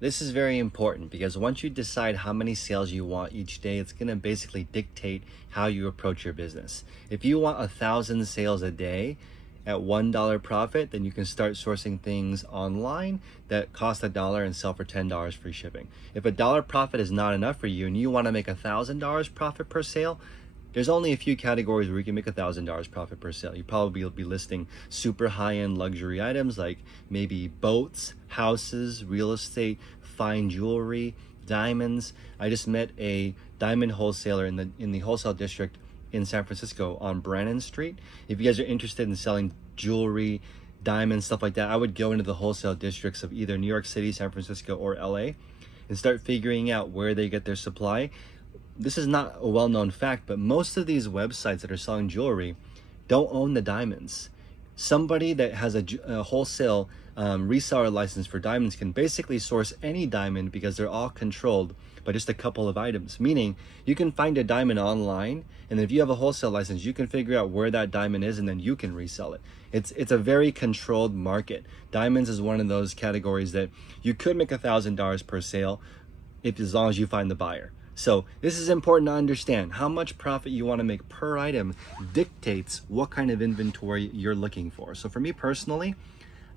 This is very important because once you decide how many sales you want each day, it's going to basically dictate how you approach your business. If you want 1,000 sales a day at $1 profit, then you can start sourcing things online that cost $1 and sell for $10 free shipping. If $1 profit is not enough for you and you want to make $1,000 profit per sale, there's only a few categories where you can make $1,000 profit per sale. You probably will be listing super high-end luxury items like maybe boats, houses, real estate, fine jewelry, diamonds. I just met a diamond wholesaler in the wholesale district in San Francisco on Brannan Street. If you guys are interested in selling jewelry, diamonds, stuff like that, I would go into the wholesale districts of either New York City, San Francisco, or LA and start figuring out where they get their supply. This is not a well-known fact, but most of these websites that are selling jewelry don't own the diamonds. Somebody that has a wholesale reseller license for diamonds can basically source any diamond because they're all controlled by just a couple of items. Meaning you can find a diamond online, and if you have a wholesale license, you can figure out where that diamond is and then you can resell it. It's a very controlled market. Diamonds is one of those categories that you could make $1,000 per sale as long as you find the buyer. So this is important to understand. How much profit you want to make per item dictates what kind of inventory you're looking for. So for me personally,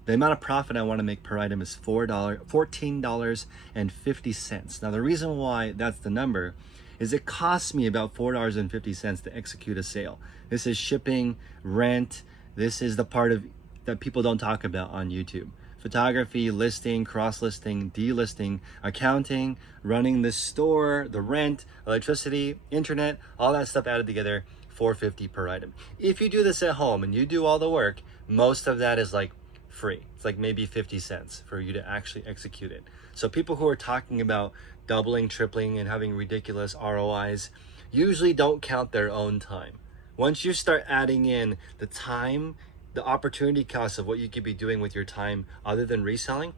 the amount of profit I want to make per item is $14.50. Now the reason why that's the number is it costs me about $4.50 to execute a sale. This is shipping, rent. This is the part of that people don't talk about on YouTube. Photography, listing, cross-listing, delisting, accounting, running the store, the rent, electricity, internet, all that stuff added together, $4.50 per item. If you do this at home and you do all the work, most of that is like free. It's like maybe 50 cents for you to actually execute it. So people who are talking about doubling, tripling, and having ridiculous ROIs usually don't count their own time. Once you start adding in the time, the opportunity cost of what you could be doing with your time other than reselling,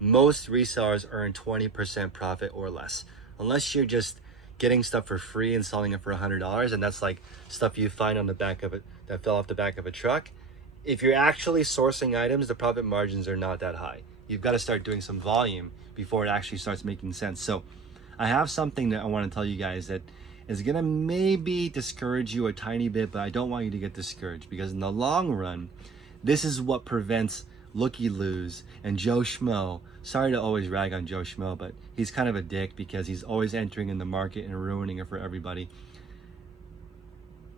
most resellers earn 20% profit or less. Unless you're just getting stuff for free and selling it for $100, and that's like stuff you find on the back of it that fell off the back of a truck. If you're actually sourcing items, the profit margins are not that high. You've got to start doing some volume before it actually starts making sense. So I have something that I want to tell you guys that is going to maybe discourage you a tiny bit, but I don't want you to get discouraged, because in the long run, this is what prevents looky-loos and Joe Schmo. Sorry to always rag on Joe Schmo, but he's kind of a dick because he's always entering in the market and ruining it for everybody.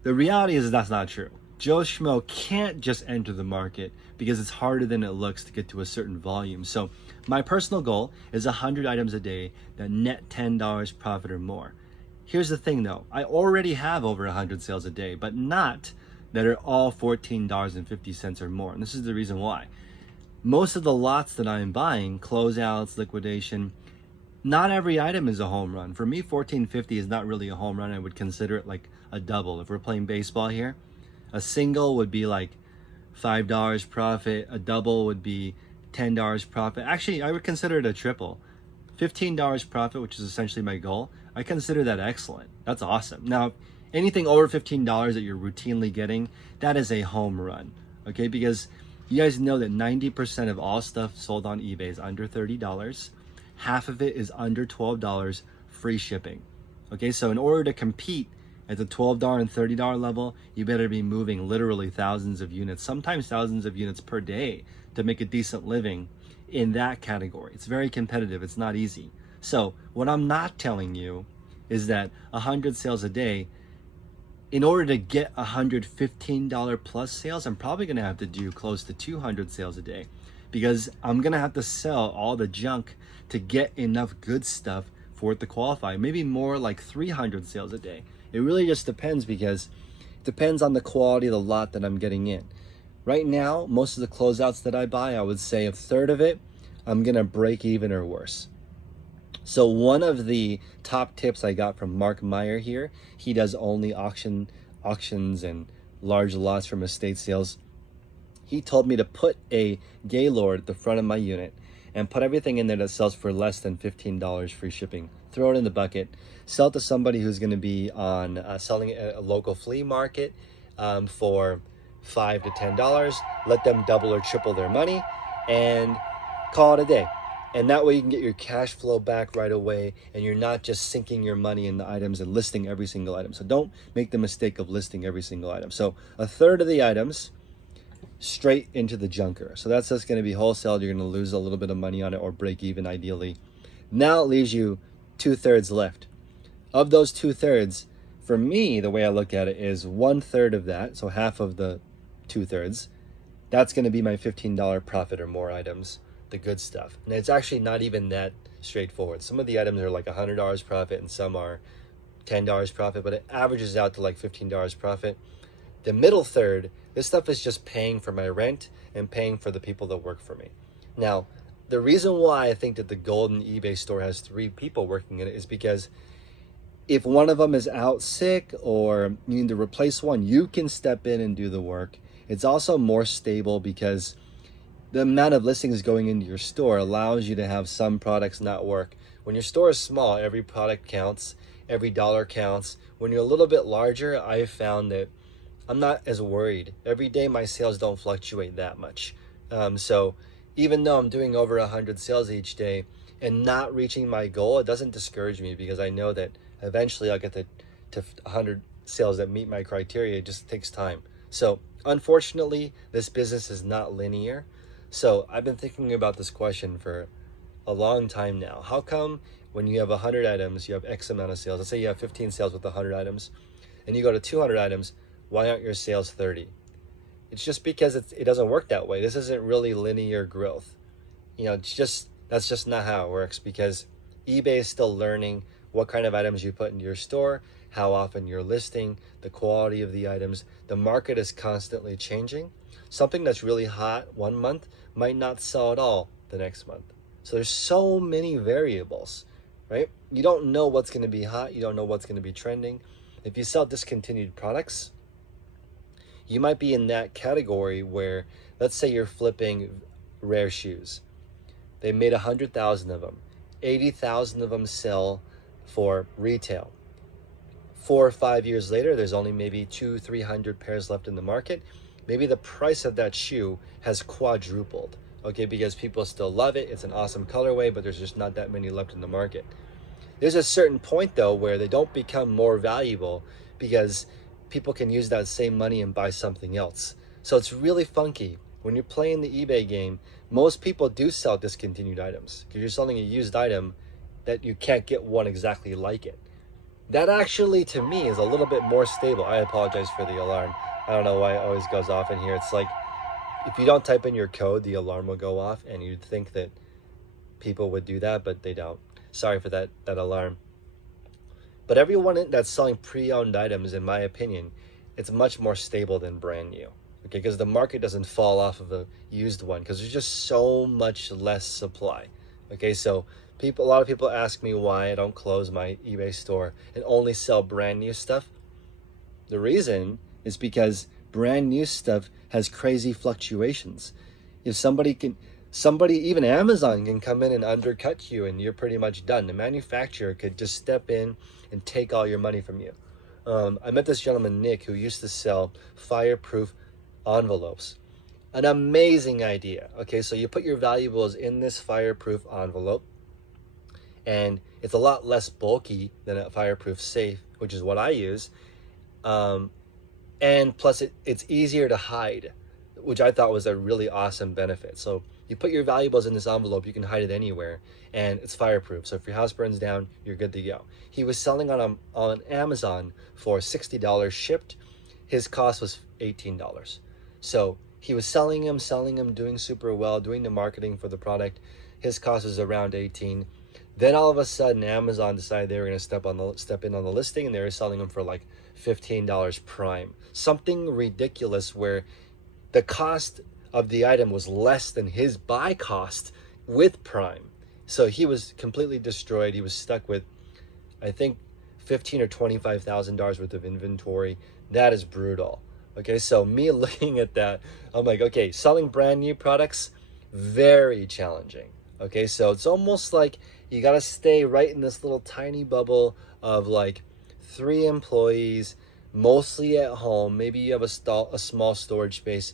The reality is that's not true. Joe Schmo can't just enter the market because it's harder than it looks to get to a certain volume. So my personal goal is 100 items a day that net $10 profit or more. Here's the thing though, I already have over 100 sales a day, but not that are all $14.50 or more. And this is the reason why. Most of the lots that I'm buying, closeouts, liquidation, not every item is a home run. For me, $14.50 is not really a home run. I would consider it like a double. If we're playing baseball here, a single would be like $5 profit. A double would be $10 profit. Actually, I would consider it a triple. $15 profit, which is essentially my goal. I consider that excellent. That's awesome. Now, anything over $15 that you're routinely getting, that is a home run, okay? Because you guys know that 90% of all stuff sold on eBay is under $30. Half of it is under $12, free shipping, okay? So in order to compete at the $12 and $30 level, you better be moving literally thousands of units, sometimes thousands of units per day to make a decent living in that category. It's very competitive. It's not easy. So what I'm not telling you is that 100 sales a day, in order to get $115 plus sales, I'm probably going to have to do close to 200 sales a day, because I'm going to have to sell all the junk to get enough good stuff for it to qualify. Maybe more like 300 sales a day. It really just depends, because it depends on the quality of the lot that I'm getting in. Right now, most of the closeouts that I buy, I would say a third of it, I'm going to break even or worse. So one of the top tips I got from Mark Meyer here, he does only auctions and large lots from estate sales. He told me to put a Gaylord at the front of my unit and put everything in there that sells for less than $15 free shipping. Throw it in the bucket, sell it to somebody who's going to be on selling it at a local flea market for $5 to $10. Let them double or triple their money and call it a day. And that way you can get your cash flow back right away, and you're not just sinking your money in the items and listing every single item. So don't make the mistake of listing every single item. So a third of the items straight into the junker. So that's just going to be wholesale. You're going to lose a little bit of money on it or break even ideally. Now it leaves you 2/3 left. Of those 2/3, for me, the way I look at it is 1/3 of that, so half of the 2/3, that's going to be my $15 profit or more items, the good stuff. And it's actually not even that straightforward. Some of the items are like $100 profit and some are $10 profit, but it averages out to like $15 profit. The middle third, this stuff is just paying for my rent and paying for the people that work for me. Now, the reason why I think that the golden eBay store has 3 people working in it is because if one of them is out sick or you need to replace one, you can step in and do the work. It's also more stable because the amount of listings going into your store allows you to have some products not work. When your store is small, every product counts, every dollar counts. When you're a little bit larger, I've found that I'm not as worried. Every day my sales don't fluctuate that much. So even though I'm doing over 100 sales each day and not reaching my goal, it doesn't discourage me because I know that eventually I'll get to 100 sales that meet my criteria. It just takes time. So unfortunately, this business is not linear. So I've been thinking about this question for a long time now. How come when you have 100 items, you have X amount of sales? Let's say you have 15 sales with 100 items and you go to 200 items, why aren't your sales 30? It's just because it doesn't work that way. This isn't really linear growth. That's just not how it works because eBay is still learning what kind of items you put into your store, how often you're listing, the quality of the items. The market is constantly changing. Something that's really hot one month might not sell at all the next month. So there's so many variables, right? You don't know what's going to be hot. You don't know what's going to be trending. If you sell discontinued products, you might be in that category where, let's say you're flipping rare shoes. They made 100,000 of them. 80,000 of them sell for retail. 4 or 5 years later, there's only maybe 200-300 pairs left in the market. Maybe the price of that shoe has quadrupled, okay, because people still love it. It's an awesome colorway, but there's just not that many left in the market. There's a certain point, though, where they don't become more valuable because people can use that same money and buy something else. So it's really funky. When you're playing the eBay game, most people do sell discontinued items because you're selling a used item that you can't get one exactly like it. That actually, to me, is a little bit more stable. I apologize for the alarm. I don't know why it always goes off in here. It's like if you don't type in your code, the alarm will go off, and you'd think that people would do that, but they don't. Sorry for that alarm. But everyone that's selling pre-owned items, in my opinion, it's much more stable than brand new. Okay, because the market doesn't fall off of a used one because there's just so much less supply. Okay, so a lot of people ask me why I don't close my eBay store and only sell brand new stuff. The reason is because brand new stuff has crazy fluctuations. If even Amazon can come in and undercut you and you're pretty much done. The manufacturer could just step in and take all your money from you. I met this gentleman, Nick, who used to sell fireproof envelopes. An amazing idea. Okay, so you put your valuables in this fireproof envelope, and it's a lot less bulky than a fireproof safe, which is what I use. And plus it's easier to hide, which I thought was a really awesome benefit. So you put your valuables in this envelope, you can hide it anywhere, and it's fireproof. So if your house burns down, you're good to go. He was selling on Amazon for $60 shipped. His cost was $18. So he was selling them, doing super well, doing the marketing for the product. His cost was around $18. Then all of a sudden, Amazon decided they were going to step in on the listing, and they were selling them for like $15 prime. Something ridiculous where the cost of the item was less than his buy cost with prime. So he was completely destroyed. He was stuck with, I think, $15,000 or $25,000 worth of inventory. That is brutal. Okay, so me looking at that, I'm like, okay, selling brand new products, very challenging. Okay, so it's almost like you got to stay right in this little tiny bubble of like 3 employees, mostly at home. Maybe you have a small storage space.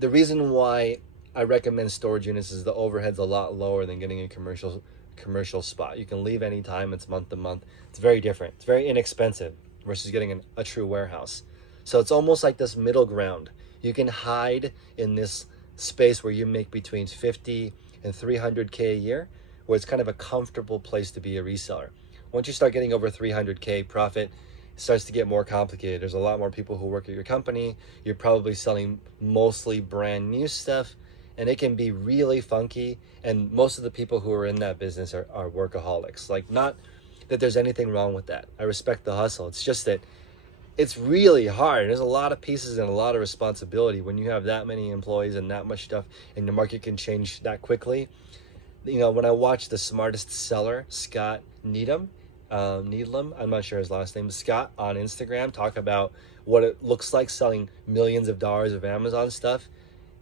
The reason why I recommend storage units is the overhead's a lot lower than getting a commercial spot. You can leave anytime. It's month to month. It's very different. It's very inexpensive versus getting a true warehouse. So it's almost like this middle ground. You can hide in this space where you make between 50 and 300K a year, where it's kind of a comfortable place to be a reseller. Once you start getting over 300K profit, it starts to get more complicated. There's a lot more people who work at your company. You're probably selling mostly brand new stuff, and it can be really funky. And most of the people who are in that business are workaholics. Like, not that there's anything wrong with that. I respect the hustle. It's just that it's really hard. There's a lot of pieces and a lot of responsibility when you have that many employees and that much stuff, and the market can change that quickly. You know, when I watch The Smartest Seller, Scott Needham, I'm not sure his last name, Scott, on Instagram, talk about what it looks like selling millions of dollars of Amazon stuff.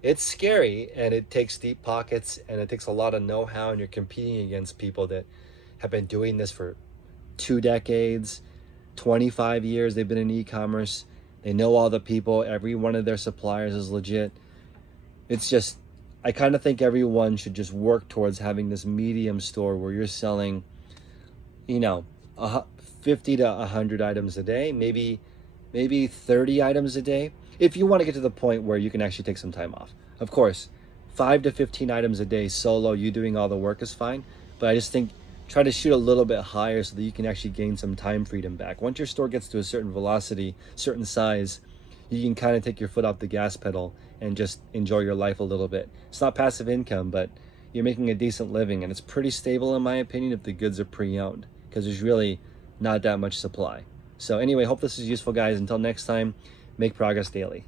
It's scary, and it takes deep pockets, and it takes a lot of know-how, and you're competing against people that have been doing this for 2 decades, 25 years. They've been in e-commerce. They know all the people. Every one of their suppliers is legit. It's just, I kind of think everyone should just work towards having this medium store where you're selling, 50 to 100 items a day, maybe 30 items a day, if you want to get to the point where you can actually take some time off. Of course, 5 to 15 items a day solo, you doing all the work is fine, but I just think try to shoot a little bit higher so that you can actually gain some time freedom back. Once your store gets to a certain velocity, certain size, you can kind of take your foot off the gas pedal and just enjoy your life a little bit. It's not passive income, but you're making a decent living, and it's pretty stable in my opinion if the goods are pre-owned, because there's really not that much supply. So anyway, hope this is useful, guys. Until next time, make progress daily.